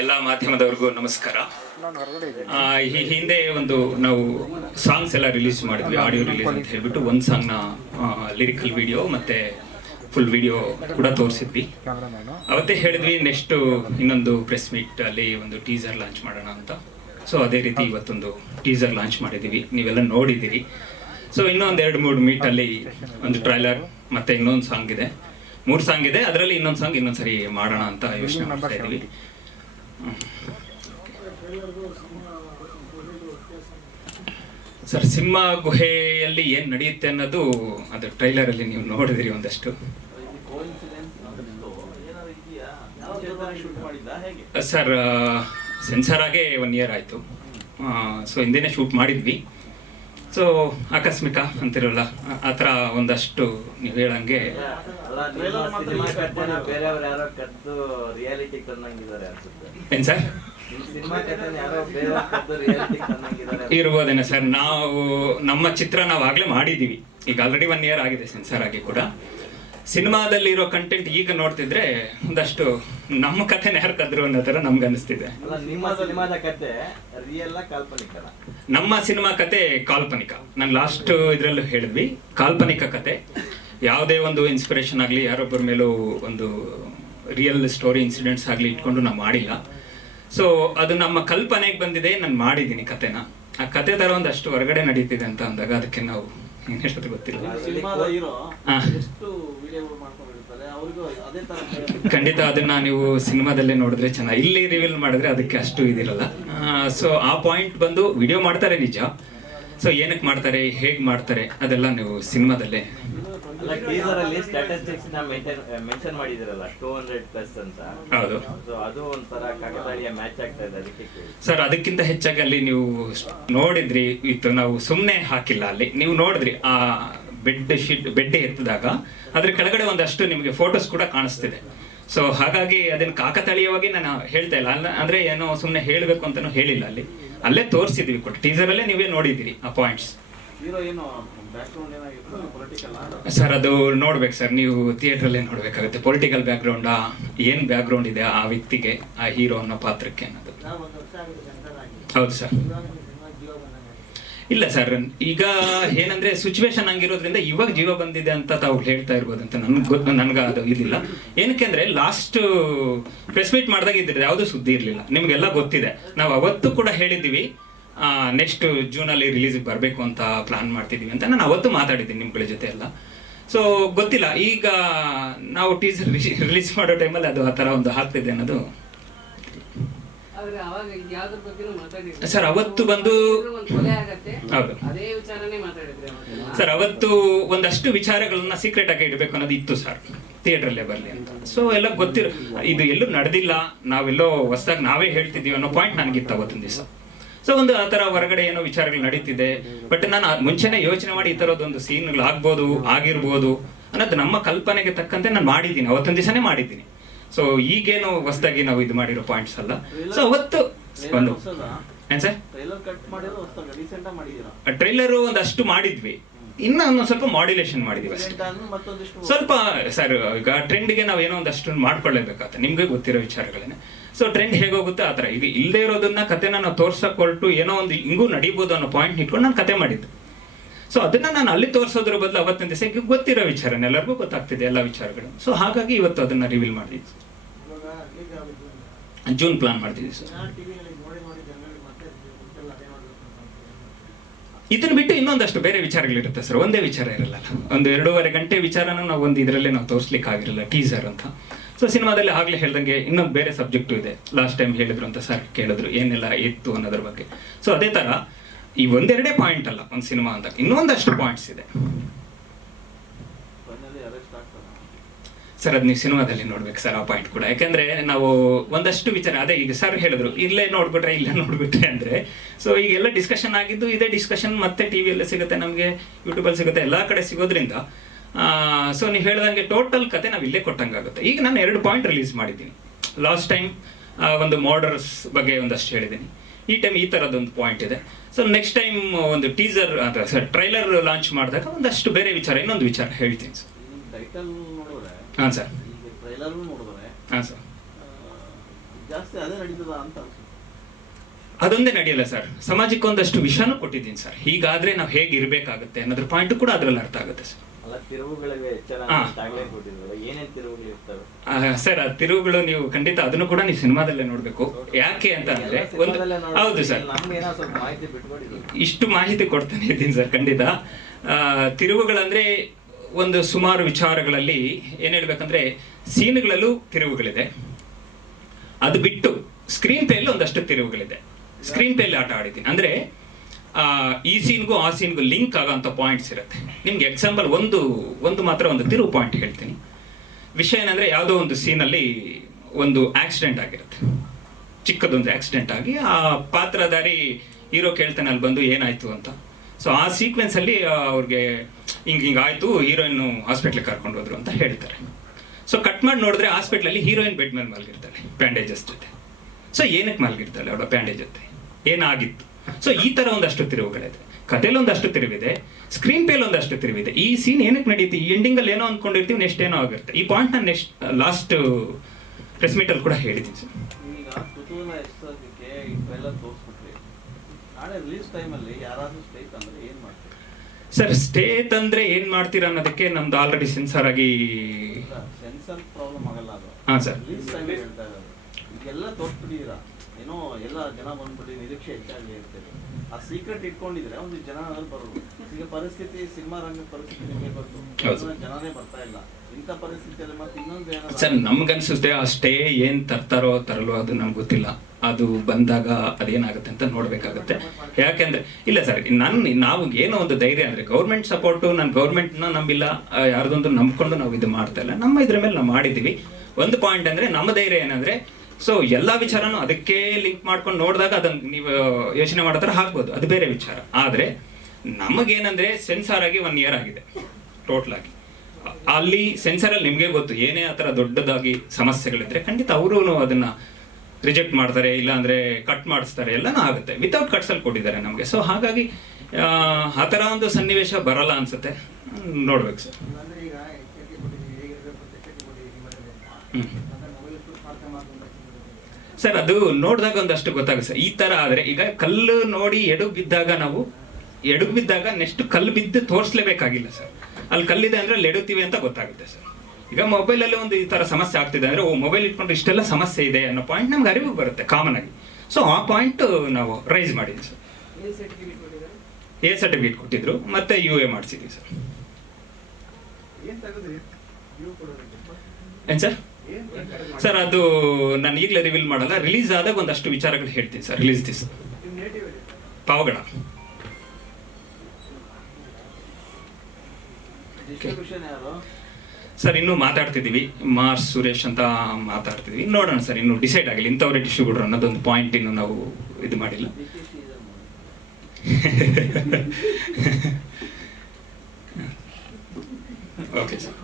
ಎಲ್ಲ ಮಾಧ್ಯಮದವ್ರಿಗೂ ನಮಸ್ಕಾರ. ಈ ಹಿಂದೆ ಒಂದು ನಾವು ಸಾಂಗ್ಸ್ ಎಲ್ಲ ರಿಲೀಸ್ ಮಾಡಿದ್ವಿ ಆಡಿಯೋ ರಿಲೀಸ್ ಅಂತ ಹೇಳ್ಬಿಟ್ಟು ಒಂದು ಸಾಂಗ್ನ ಲಿರಿಕಲ್ ವಿಡಿಯೋ ಮತ್ತೆ ಫುಲ್ ವಿಡಿಯೋ ಕೂಡ ತೋರಿಸಿದ್ವಿ. ಅವತ್ತೇ ಹೇಳಿದ್ವಿ ನೆಕ್ಸ್ಟ್ ಇನ್ನೊಂದು ಪ್ರೆಸ್ ಮೀಟ್ ಅಲ್ಲಿ ಒಂದು ಟೀಸರ್ ಲಾಂಚ್ ಮಾಡೋಣ ಅಂತ. ಸೊ ಅದೇ ರೀತಿ ಇವತ್ತೊಂದು ಟೀಸರ್ ಲಾಂಚ್ ಮಾಡಿದ್ದೀವಿ. ನೀವೆಲ್ಲ ನೋಡಿದ್ದೀರಿ. ಸೊ ಇನ್ನೊಂದು ಎರಡು ಮೂರು ಮೀಟ್ ಅಲ್ಲಿ ಒಂದು ಟ್ರೈಲರ್ ಮತ್ತೆ ಇನ್ನೊಂದು ಸಾಂಗ್ ಇದೆ. ಮೂರು ಸಾಂಗ್ ಇದೆ ಅದರಲ್ಲಿ ಇನ್ನೊಂದು ಸಾಂಗ್ ಇನ್ನೊಂದ್ಸರಿ ಮಾಡೋಣ ಅಂತ ಯೋಚನೆ ಮಾಡ್ತಾ ಇದ್ದೀವಿ. ಸರ್, ಸಿಂಹ ಗುಹೆಯಲ್ಲಿ ಏನ್ ನಡೆಯುತ್ತೆ ಅನ್ನೋದು ಅದು ಟ್ರೈಲರ್ ಅಲ್ಲಿ ನೀವು ನೋಡಿದಿರಿ ಒಂದಷ್ಟು. ಸರ್ ಸೆನ್ಸರ್ ಆಗೇ ಒನ್ ಇಯರ್ ಆಯಿತು. ಸೊ ಹಿಂದೆನೇ ಶೂಟ್ ಮಾಡಿದ್ವಿ. ಸೊ ಆಕಸ್ಮಿಕ ಅಂತಿರಲ್ಲ. ಆ- ಥರ ಒಂದಷ್ಟು ನೀವು ಹೇಳಂಗೆ ಏನು ಸರ್? ಇರ್ಬೋದೇನೋ ಸರ್, ನಾವು ನಮ್ಮ ಚಿತ್ರ ನಾವು ಆಗಲೇ ಮಾಡಿದ್ದೀವಿ ಈಗ ಆಲ್ರೆಡಿ ಒನ್ ಇಯರ್ ಆಗಿದೆ ಸೆನ್ಸರ್ ಆಗಿ ಕೂಡ. ಸಿನಿಮಾದಲ್ಲಿರೋ ಕಂಟೆಂಟ್ ಈಗ ನೋಡ್ತಿದ್ರೆ ಒಂದಷ್ಟು ನಮ್ಮ ಕಥೆ ಯಾರು ಕದ್ರು ಅನ್ನೋ ತರ ನಮ್ಗೆ ಅನಿಸ್ತಿದೆ. ನಮ್ಮ ಸಿನಿಮಾ ಕತೆ ಕಾಲ್ಪನಿಕ. ನಾನು ಲಾಸ್ಟ್ ಇದ್ರಲ್ಲೂ ಹೇಳಿದ್ವಿ ಕಾಲ್ಪನಿಕ ಕತೆ. ಯಾವುದೇ ಒಂದು ಇನ್ಸ್ಪಿರೇಷನ್ ಆಗಲಿ ಯಾರೊಬ್ಬರ ಮೇಲೂ ಒಂದು ರಿಯಲ್ ಸ್ಟೋರಿ ಇನ್ಸಿಡೆಂಟ್ಸ್ ಆಗಲಿ ಇಟ್ಕೊಂಡು ನಾವು ಮಾಡಿಲ್ಲ. ಸೊ ಅದು ನಮ್ಮ ಕಲ್ಪನೆಗೆ ಬಂದಿದೆ ನಾನು ಮಾಡಿದ್ದೀನಿ ಕತೆನ. ಆ ಕತೆ ಥರ ಒಂದಷ್ಟು ಹೊರಗಡೆ ನಡೀತಿದೆ ಅಂತ ಅಂದಾಗ ಅದಕ್ಕೆ ನಾವು ಹೇಳೋದು ಗೊತ್ತಿಲ್ಲ. ಖಂಡಿತ ಅದನ್ನ ನೀವು ಸಿನಿಮಾದಲ್ಲೇ ನೋಡಿದ್ರೆ ಚೆನ್ನಾಗಿ ಇಲ್ಲಿ ರಿವೀಲ್ ಮಾಡಿದ್ರೆ ಅದಕ್ಕೆ ಅಷ್ಟು ಇದಿರಲ್ಲ. ಸೊ ಆ ಪಾಯಿಂಟ್ ಬಂದು ವಿಡಿಯೋ ಮಾಡ್ತಾರೆ ನಿಜ. ಸೊ ಏನಕ್ಕೆ ಮಾಡ್ತಾರೆ ಹೇಗೆ ಮಾಡ್ತಾರೆ ಅದೆಲ್ಲ ನೀವು ಸಿನಿಮಾದಲ್ಲೇ ಅಲ್ಲ ಟೀಸರ್ ಅಲ್ಲಿ ಸ್ಟಾಟಿಸ್ಟಿಕ್ಸ್ನ ಮೇಂಟೈನ್ ಮೆನ್ಷನ್ ಮಾಡಿದಿರಲ್ಲ ಟೂ ಹಂಡ್ರೆಡ್ ಪ್ಲಸ್ ಅಂತ. ಹೌದು. ಸೊ ಅದು ಒಂಥರ ಕಾಕತಾಳೀಯ ಮ್ಯಾಚ್ ಆಗ್ತಾ ಇದೆ ಅದಕ್ಕೆ ಸರ್ ಅದಕ್ಕಿಂತ ಹೆಚ್ಚಾಗಿ ಅಲ್ಲಿ ನೀವು ನೋಡಿದ್ರಿ ಇತ್ತು ನಾವು ಸುಮ್ಮನೆ ಹಾಕಿಲ್ಲ ಅಲ್ಲಿ. ನೀವು ನೋಡಿದ್ರಿ ಆ ಬೆಡ್ ಶೀಟ್ ಬೆಡ್ ಎತ್ತಿದಾಗ ಅದ್ರ ಕೆಳಗಡೆ ಒಂದಷ್ಟು ನಿಮಗೆ ಫೋಟೋಸ್ ಕೂಡ ಕಾಣಿಸ್ತಿದೆ. ಸೊ ಹಾಗಾಗಿ ಅದನ್ನ ಕಾಕತಾಳೀಯವಾಗಿ ನಾನು ಹೇಳ್ತಾ ಇಲ್ಲ. ಅಲ್ಲ ಅಂದ್ರೆ ಏನೋ ಸುಮ್ಮನೆ ಹೇಳಬೇಕು ಅಂತಾನು ಹೇಳಿಲ್ಲ ಅಲ್ಲಿ. ಅಲ್ಲೇ ತೋರಿಸಿದ್ವಿ ಕೊಟ್ಟು. ಟೀಸರಲ್ಲೇ ನೀವೇ ನೋಡಿದಿರಿ ಆ ಪಾಯಿಂಟ್ಸ್ ಸರ್ ಅದು ನೋಡ್ಬೇಕು ಸರ್ ನೀವು ಥಿಯೇಟ್ರಲ್ಲೇ ನೋಡ್ಬೇಕಾಗುತ್ತೆ. ಪೊಲಿಟಿಕಲ್ ಬ್ಯಾಕ್ಗ್ರೌಂಡಾ ಏನು ಬ್ಯಾಕ್ಗ್ರೌಂಡ್ ಇದೆ ಆ ವ್ಯಕ್ತಿಗೆ ಆ ಹೀರೋ ಅನ್ನೋ ಪಾತ್ರಕ್ಕೆ ಅನ್ನೋದು? ಹೌದು ಸರ್ ಇಲ್ಲ ಸರ್ ಈಗ ಏನಂದ್ರೆ ಸಿಚುವೇಶನ್ ಹಂಗಿರೋದ್ರಿಂದ ಇವಾಗ ಜೀವ ಬಂದಿದೆ ಅಂತ ತಾವು ಹೇಳ್ತಾ ಇರ್ಬೋದು ಅಂತ ನನ್ಗೆ ಗೊತ್ತು ನನ್ಗೆ ಅದು ಇದಿಲ್ಲ ಏನಕ್ಕೆ ಅಂದ್ರೆ ಲಾಸ್ಟ್ ಪ್ರೆಸ್ ಮೀಟ್ ಮಾಡಿದಾಗ ಇದ್ರೆ ಯಾವುದೂ ಸುದ್ದಿ ಇರಲಿಲ್ಲ. ನಿಮ್ಗೆಲ್ಲ ಗೊತ್ತಿದೆ. ನಾವು ಅವತ್ತು ಕೂಡ ಹೇಳಿದ್ದೀವಿ. ನೆಕ್ಸ್ಟ್ ಜೂನಲ್ಲಿ ರಿಲೀಸಿಗೆ ಬರಬೇಕು ಅಂತ ಪ್ಲಾನ್ ಮಾಡ್ತಿದ್ದೀವಿ ಅಂತ ನಾನು ಅವತ್ತು ಮಾತಾಡಿದ್ದೀನಿ ನಿಮ್ಗಳ ಜೊತೆ ಎಲ್ಲ. ಸೊ ಗೊತ್ತಿಲ್ಲ ಈಗ ನಾವು ಟೀಸರ್ ರಿಲೀಸ್ ಮಾಡೋ ಟೈಮಲ್ಲಿ ಅದು ಆ ಥರ ಒಂದು ಆಗ್ತಿದೆ ಅನ್ನೋದು. ಸರ್, ಅವತ್ತು ಬಂದು- ಹೌದು. ಸರ್ ಅವತ್ತು ಒಂದಷ್ಟು ವಿಚಾರಗಳನ್ನ ಸೀಕ್ರೆಟ್ ಆಗಿ ಇಡಬೇಕು ಅನ್ನೋದು ಇತ್ತು ಸರ್ ಥಿಯೇಟ್ರಲ್ಲೇ ಬರಲಿ ಅಂತ. ಸೊ ಎಲ್ಲ ಗೊತ್ತಿರೋ ಇದು ಎಲ್ಲೂ ನಡೆದಿಲ್ಲ ನಾವೆಲ್ಲೋ ಹೊಸದಾಗಿ ನಾವೇ ಹೇಳ್ತಿದ್ದೀವಿ ಅನ್ನೋ ಪಾಯಿಂಟ್ ನನಗಿತ್ತು ಅವತ್ತೊಂದು ದಿವಸ. ಸೊ ಒಂದು ಆ ತರ ಹೊರಗಡೆ ಏನೋ ವಿಚಾರಗಳು ನಡೀತಿದೆ. ಬಟ್ ನಾನು ಮುಂಚೆನೆ ಯೋಚನೆ ಮಾಡಿ ಈ ತರದೊಂದು ಸೀನ್ಗಳು ಆಗ್ಬೋದು ಆಗಿರ್ಬೋದು ಅನ್ನೋದು ನಮ್ಮ ಕಲ್ಪನೆಗೆ ತಕ್ಕಂತೆ ನಾನು ಮಾಡಿದ್ದೀನಿ. ಅವತ್ತೊಂದು ದಿವಸನೇ ಮಾಡಿದ್ದೀನಿ. ಸೊ ಈಗೇನು ಹೊಸದಾಗಿ ನಾವು ಇದು ಮಾಡಿರೋ ಪಾಯಿಂಟ್ಸ್ ಅಲ್ಲ. ಸೊ ಅವತ್ತು ಒಂದು ಟ್ರೈಲರ್ ಒಂದಷ್ಟು ಮಾಡಿದ್ವಿ. ಇನ್ನ ಒಂದೊಂದು ಸ್ವಲ್ಪ ಮಾಡ್ಯುಲೇಷನ್ ಮಾಡಿದ್ವಿ ಸ್ವಲ್ಪ ಸರ್ ಈಗ ಟ್ರೆಂಡ್ಗೆ ನಾವು ಏನೋ ಒಂದಷ್ಟು ಮಾಡ್ಕೊಳ್ಳೇಬೇಕಾಗ್ತದೆ ನಿಮ್ಗೆ ಗೊತ್ತಿರೋ ವಿಚಾರಗಳೇನೆ. So trend ಹೇಗೋಗುತ್ತೆ? ಆ ಥರ. ಈಗ ಇಲ್ಲದೆ ಇರೋದನ್ನ ಕತೆನ ನಾವು ತೋರ್ಸಕ್ಕೆ ಹೊರಟು ಏನೋ ಒಂದು ಹಿಂಗೂ ನಡೀಬೋದು ಅನ್ನೋ ಪಾಯಿಂಟ್ ಇಟ್ಕೊಂಡು ನಾನು ಕತೆ ಮಾಡಿದ್ದು. ಸೊ ಅದನ್ನ ನಾನು ಅಲ್ಲಿ ತೋರಿಸೋದ್ರ ಬದಲು ಅವತ್ತಿನ ದಿವಸ ಗೊತ್ತಿರೋ ವಿಚಾರನೆ, ಎಲ್ಲರಿಗೂ ಗೊತ್ತಾಗ್ತಿದೆ ಎಲ್ಲ ವಿಚಾರಗಳು. ಸೊ ಹಾಗಾಗಿ ಇವತ್ತು ಅದನ್ನ ರಿವೀಲ್ ಮಾಡಿದ್ವಿ. ಜೂನ್ ಪ್ಲಾನ್ ಮಾಡ್ತಿದ್ವಿ ಸರ್ ಇದನ್ನ ಬಿಟ್ಟು ಇನ್ನೊಂದಷ್ಟು ಬೇರೆ ವಿಚಾರಗಳಿರುತ್ತೆ ಸರ್ ಒಂದೇ ವಿಚಾರ ಇರಲ್ಲ. ಒಂದು ಎರಡೂವರೆ ಗಂಟೆ ವಿಚಾರನ ನಾವು ಒಂದು ಇದರಲ್ಲೇ ನಾವು ತೋರಿಸ್ಲಿಕ್ಕೆ ಆಗಿರಲ್ಲ ಟೀಸರ್ ಅಂತ. ಸೊ ಸಿನಿಮಾದಲ್ಲಿ ಆಗ್ಲೇ ಹೇಳ್ದಂಗೆ ಇನ್ನೊಂದು ಬೇರೆ ಸಬ್ಜೆಕ್ಟು ಇದೆ. ಲಾಸ್ಟ್ ಟೈಮ್ ಹೇಳಿದ್ರು ಅಂತ ಸರ್ ಕೇಳಿದ್ರು, ಏನೆಲ್ಲ ಇತ್ತು ಅನ್ನೋದ್ರ ಬಗ್ಗೆ. ಸೊ ಅದೇ ತರ ಈ ಒಂದೆರಡೇ ಪಾಯಿಂಟ್ ಅಲ್ಲ, ಒಂದು ಸಿನಿಮಾ ಅಂತ. ಇನ್ನೊಂದಷ್ಟು ಪಾಯಿಂಟ್ಸ್ ಇದೆ. ಸರ್ ಅದು ನೀವು ಸಿನಿಮಾದಲ್ಲಿ ನೋಡ್ಬೇಕು ಸರ್ ಆ ಪಾಯಿಂಟ್ ಕೂಡ. ಯಾಕಂದ್ರೆ ನಾವು ಒಂದಷ್ಟು ವಿಚಾರ, ಅದೇ ಈಗ ಸರ್ ಹೇಳಿದ್ರು, ಇಲ್ಲೇ ನೋಡ್ಬಿಟ್ರೆ ಇಲ್ಲೇ ನೋಡ್ಬಿಟ್ರೆ ಅಂದ್ರೆ ಸೊ ಈಗೆಲ್ಲ ಡಿಸ್ಕಷನ್ ಆಗಿದ್ದು ಇದೇ ಡಿಸ್ಕಷನ್ ಮತ್ತೆ ಟಿವಿಯಲ್ಲಿ ಸಿಗುತ್ತೆ, ನಮಗೆ ಯೂಟ್ಯೂಬಲ್ಲಿ ಸಿಗುತ್ತೆ, ಎಲ್ಲಾ ಕಡೆ ಸಿಗೋದ್ರಿಂದ ಸೊ ನೀವು ಹೇಳ್ದಂಗೆ ಟೋಟಲ್ ಕತೆ ನಾವು ಇಲ್ಲೇ ಕೊಟ್ಟಂಗಾಗುತ್ತೆ. ಈಗ ನಾನು ಎರಡು ಪಾಯಿಂಟ್ ರಿಲೀಸ್ ಮಾಡಿದ್ದೀನಿ. ಲಾಸ್ಟ್ ಟೈಮ್ ಒಂದು ಮಾರ್ಡರ್ಸ್ ಬಗ್ಗೆ ಒಂದಷ್ಟು ಹೇಳಿದ್ದೀನಿ. ಈ ಟೈಮ್ ಈ ಥರದ್ದೊಂದು ಪಾಯಿಂಟ್ ಇದೆ. ಸೊ ನೆಕ್ಸ್ಟ್ ಟೈಮ್ ಒಂದು ಟೀಸರ್ ಅಂತ ಸರ್ ಟ್ರೈಲರ್ ಲಾಂಚ್ ಮಾಡಿದಾಗ ಒಂದಷ್ಟು ಬೇರೆ ವಿಚಾರ ಇನ್ನೊಂದು ವಿಚಾರ ಹೇಳ್ತೀನಿ. ಸರ್ ಹಾಂ ಸರ್ ಹಾಂ ಸರ್ ಅದೊಂದೇ ನಡೆಯಲ್ಲ ಸರ್ ಸಮಾಜಕ್ಕೆ ಒಂದಷ್ಟು ವಿಷಯನೂ ಕೊಟ್ಟಿದ್ದೀನಿ ಸರ್ ಹೀಗಾದ್ರೆ ನಾವು ಹೇಗೆ ಇರಬೇಕಾಗುತ್ತೆ ಅನ್ನೋದ್ರ ಪಾಯಿಂಟ್ ಕೂಡ ಅದರಲ್ಲಿ ಅರ್ಥ ಆಗುತ್ತೆ ಸರ್ ಸರ್ ಆ ತಿರುವುಗಳು ನೀವು ಖಂಡಿತ ಅದನ್ನು ಕೂಡ ನೀವು ಸಿನಿಮಾದಲ್ಲೇ ನೋಡ್ಬೇಕು. ಯಾಕೆ ಅಂತ ಅಂದ್ರೆ ಒಂದು ಹೌದು ಸರ್. ಇಷ್ಟು ಮಾಹಿತಿ ಕೊಡ್ತಾನೆ ಇದ್ದೀನಿ ಸರ್ ಖಂಡಿತ. ಆ, ತಿರುವುಗಳಂದ್ರೆ ಒಂದು ಸುಮಾರು ವಿಚಾರಗಳಲ್ಲಿ ಏನ್ ಹೇಳ್ಬೇಕಂದ್ರೆ ಸೀನ್ಗಳಲ್ಲೂ ತಿರುವುಗಳಿದೆ. ಅದು ಬಿಟ್ಟು ಸ್ಕ್ರೀನ್ ಪೇಲಿ ಒಂದಷ್ಟು ತಿರುವುಗಳಿದೆ. ಸ್ಕ್ರೀನ್ ಪೇಲಿ ಆಟ ಆಡಿದ್ದೀನಿ. ಅಂದ್ರೆ ಈ ಸೀನ್ಗೂ ಆ ಸೀನ್ಗೂ ಲಿಂಕ್ ಆಗೋಂಥ ಪಾಯಿಂಟ್ಸ್ ಇರುತ್ತೆ. ನಿಮ್ಗೆ ಎಕ್ಸಾಂಪಲ್ ಒಂದು ಒಂದು ಮಾತ್ರ ಒಂದು ತಿರುವು ಪಾಯಿಂಟ್ ಹೇಳ್ತೀನಿ. ವಿಷಯ ಏನಂದ್ರೆ ಯಾವುದೋ ಒಂದು ಸೀನಲ್ಲಿ ಒಂದು ಆಕ್ಸಿಡೆಂಟ್ ಆಗಿರುತ್ತೆ. ಚಿಕ್ಕದೊಂದು ಆಕ್ಸಿಡೆಂಟ್ ಆಗಿ ಆ ಪಾತ್ರಧಾರಿ ಹೀರೋ ಕೇಳ್ತಾನೆ ಅಲ್ಲಿ ಬಂದು ಏನಾಯ್ತು ಅಂತ. ಸೊ ಆ ಸೀಕ್ವೆನ್ಸ್ ಅಲ್ಲಿ ಅವ್ರಿಗೆ ಹಿಂಗೆ ಹಿಂಗೆ ಆಯ್ತು ಹೀರೋಯಿನ್ ಹಾಸ್ಪಿಟ್ಲಿಗೆ ಕರ್ಕೊಂಡು ಹೋದ್ರು ಅಂತ ಹೇಳ್ತಾರೆ. ಸೊ ಕಟ್ ಮಾಡಿ ನೋಡಿದ್ರೆ ಹಾಸ್ಪಿಟ್ಲ್ ಅಲ್ಲಿ ಹೀರೋಯಿನ್ ಬೆಡ್ ಮೇಲೆ ಮಲಗಿರ್ತಾಳೆ, ಬ್ಯಾಂಡೇಜಸ್ ಜೊತೆ. ಸೊ ಏನಕ್ಕೆ ಮಲಗಿರ್ತಾಳೆ ಅವಳ ಬ್ಯಾಂಡೇಜ್ ಜೊತೆ? ಏನಾಗಿತ್ತು? ಸೊ ಈ ತರ ಒಂದಷ್ಟು ತಿರುವುಗಳಿದೆ. ಕಥೆಲಿ ಒಂದಷ್ಟು ತಿರುವಿದೆ. ಸ್ಕ್ರೀನ್ ಪೇಲ್ ಒಂದಷ್ಟು ತಿರುವಿದೆ. ಈ ಸೀನ್ ಏನಕ್ಕೆ ನಡೀತಿ? ಈ ಎಂಡಿಂಗ್ ಅಲ್ಲಿ ಏನೋ ಅಂದ್ಕೊಂಡಿರ್ತೀವಿ ನೆಕ್ಸ್ಟ್ ಏನೋ ಆಗಿರುತ್ತೆ. ಈ ಪಾಯಿಂಟ್ ನಾನು ನೆಕ್ಸ್ಟ್ ಲಾಸ್ಟ್ ಪ್ರೆಸ್ ಮೀಟ್ ಅಲ್ಲಿ ಕೂಡ ಹೇಳಿದ್ದೀನಿ ಸರ್ ಸರ್ ಸ್ಟೇ ತಂದ್ರೆ ಏನ್ ಮಾಡ್ತೀರಾ? ಅನ್ನೋದಕ್ಕೆ ನಮ್ದು ಆಲ್ರೆಡಿ ಸೆನ್ಸರ್ ಆಗಿ ಸೆನ್ಸರ್ ಪ್ರಾಬ್ಲಮ್ ಆಗಲ್ಲ ಅದು. ಹಾ, sir. ಏನೋ ಎಲ್ಲ ಜನ ಬಂದ್ಬಿಟ್ಟು ನಿರೀಕ್ಷೆ ಹೆಚ್ಚಾಗಿ ಇರ್ತೇವೆ ಆ ಸೀಕ್ರೆಟ್ ಇಟ್ಕೊಂಡಿದ್ರೆ ಒಂದು ಜನ ಬರೋದು. ಈಗ ಪರಿಸ್ಥಿತಿ ಸಿನಿಮಾ ರಂಗ ಪರಿಸ್ಥಿತಿ ನಿಮಗೆ ಬಂತು ಜನನೇ ಬರ್ತಾ ಇಲ್ಲ. ಇಂಥ ಪರಿಸ್ಥಿತಿಯಲ್ಲಿ ಮತ್ತೆ ಇನ್ನೊಂದು ಸರ್ ನಮ್ಗನ್ಸುತ್ತೆ ಆ ಸ್ಟೇ ಏನ್ ತರ್ತಾರೋ ತರಲೋ ಅದು ನಮ್ಗೆ ಗೊತ್ತಿಲ್ಲ. ಅದು ಬಂದಾಗ ಅದೇನಾಗುತ್ತೆ ಅಂತ ನೋಡ್ಬೇಕಾಗುತ್ತೆ. ಯಾಕೆಂದ್ರೆ ಇಲ್ಲ ಸರ್ ನನ್ ನಾವು ಏನೋ ಒಂದು ಧೈರ್ಯ ಅಂದ್ರೆ ಗೌರ್ಮೆಂಟ್ ಸಪೋರ್ಟು ನಾನು ಗೌರ್ಮೆಂಟ್ನ ನಂಬಿಲ್ಲ. ಯಾರ್ದೊಂದು ನಂಬ್ಕೊಂಡು ನಾವು ಇದು ಮಾಡ್ತಾ ಇಲ್ಲ. ನಮ್ಮ ಇದ್ರ ಮೇಲೆ ನಾವು ಮಾಡಿದೀವಿ ಒಂದು ಪಾಯಿಂಟ್ ಅಂದ್ರೆ ನಮ್ಮ ಧೈರ್ಯ ಏನಂದ್ರೆ ಸೊ ಎಲ್ಲ ವಿಚಾರನೂ ಅದಕ್ಕೆ ಲಿಂಕ್ ಮಾಡ್ಕೊಂಡು ನೋಡಿದಾಗ ಅದನ್ನ ನೀವು ಯೋಚನೆ ಮಾಡೋ ಹಾಕ್ಬೋದು ಅದು ಬೇರೆ ವಿಚಾರ. ಆದ್ರೆ ನಮಗೇನಂದ್ರೆ ಸೆನ್ಸಾರ್ ಆಗಿ ಒನ್ ಇಯರ್ ಆಗಿದೆ. ಟೋಟಲ್ ಆಗಿ. ಅಲ್ಲಿ ಸೆನ್ಸರ್ ಅಲ್ಲಿ ನಿಮ್ಗೆ ಗೊತ್ತು ಏನೇ ಆ ಥರ ದೊಡ್ಡದಾಗಿ ಸಮಸ್ಯೆಗಳಿದ್ರೆ ಖಂಡಿತ ಅವರು ಅದನ್ನ ರಿಜೆಕ್ಟ್ ಮಾಡ್ತಾರೆ ಇಲ್ಲಾಂದ್ರೆ ಕಟ್ ಮಾಡಿಸ್ತಾರೆ ಎಲ್ಲನೂ ಆಗುತ್ತೆ. ವಿತೌಟ್ ಕಟ್ಸಲ್ಲಿ ಕೊಟ್ಟಿದ್ದಾರೆ ನಮಗೆ. ಸೊ ಹಾಗಾಗಿ ಆ, ಥರ ಒಂದು ಸನ್ನಿವೇಶ ಬರಲ್ಲ ಅನ್ಸುತ್ತೆ. ನೋಡ್ಬೇಕು ಸರ್. ಅಂದ್ರೆ ಈಗ ಎಚ್ಚರಿಕೆ ಕೊಟ್ಟಿದ್ದೀವಿ ಹೇಗಿರ್ಬೇಕು ಅಂತ ಎಚ್ಚರಿಕೆ ಕೊಟ್ಟಿದ್ದೀವಿ ನಿಮ್ಮಲ್ಲಿ ಹ್ಮ್. ಅದನ್ನ ಮೊಬೈಲ್ ಶೂಟ್ ಮಾಡ್ತಾ ಮಾಡ್ಕೊಂಡು ಸರ್ ಅದು ನೋಡಿದಾಗ ಒಂದಷ್ಟು ಗೊತ್ತಾಗುತ್ತೆ. ಸರ್ ಈ ತರ ಆದ್ರೆ ಈಗ ಕಲ್ಲು ನೋಡಿ ಎಡುಗ್ ಬಿದ್ದಾಗ ನಾವು ಎಡುಗ್ ಬಿದ್ದಾಗ ನೆಕ್ಸ್ಟ್ ಕಲ್ಲು ಬಿದ್ದು ತೋರಿಸ್ಲೇಬೇಕಾಗಿಲ್ಲ ಸರ್. ಅಲ್ಲಿ ಕಲ್ಲಿದೆ ಅಂದ್ರೆ ಅಲ್ಲಿ ಎಡುತ್ತೀವಿ ಅಂತ ಗೊತ್ತಾಗುತ್ತೆ ಸರ್. ಈಗ ಮೊಬೈಲ್ ಅಲ್ಲಿ ಒಂದು ಈ ತರ ಸಮಸ್ಯೆ ಆಗ್ತಿದೆ ಅಂದ್ರೆ ಓ ಮೊಬೈಲ್ ಇಟ್ಕೊಂಡ್ರೆ ಇಷ್ಟೆಲ್ಲ ಸಮಸ್ಯೆ ಇದೆ ಅನ್ನೋ ಪಾಯಿಂಟ್ ನಮ್ಗೆ ಅರಿವು ಬರುತ್ತೆ ಕಾಮನ್ ಆಗಿ. ಸೊ ಆ ಪಾಯಿಂಟ್ ನಾವು ರೈಸ್ ಮಾಡಿದ್ವಿ ಸರ್. ಎ ಸರ್ಟಿಫಿಕೇಟ್ ಕೊಟ್ಟಿದ್ರು. ಮತ್ತೆ ಯು ಎ ಮಾಡಿಸಿದ್ವಿ ಸರ್. ಏನು ಸರ್? ಸರ್ ಅದು ನಾನು ಈಗಲೇ ರಿವೀಲ್ ಮಾಡಲ್ಲ ರಿಲೀಸ್ ಆದಾಗ ಒಂದಷ್ಟು ವಿಚಾರಗಳು ಹೇಳ್ತೀನಿ sir release this Pavagada. Sir ಇನ್ನೂ ಮಾತಾಡ್ತಿದ್ದೀವಿ. ಮಾರ್ ಸುರೇಶ್ ಅಂತ ಮಾತಾಡ್ತಿದ್ವಿ ನೋಡೋಣ ಸರ್ ಇನ್ನು ಡಿಸೈಡ್ ಆಗಿಲ್ಲ. ಇಂಥವ್ರೆ ಡಿಸ್ಟ್ರಿಬ್ಯೂಟರ್ ಅನ್ನೋದೊಂದು ಪಾಯಿಂಟ್ ಇನ್ನು ನಾವು ಇದು ಮಾಡಿಲ್ಲ. Okay sir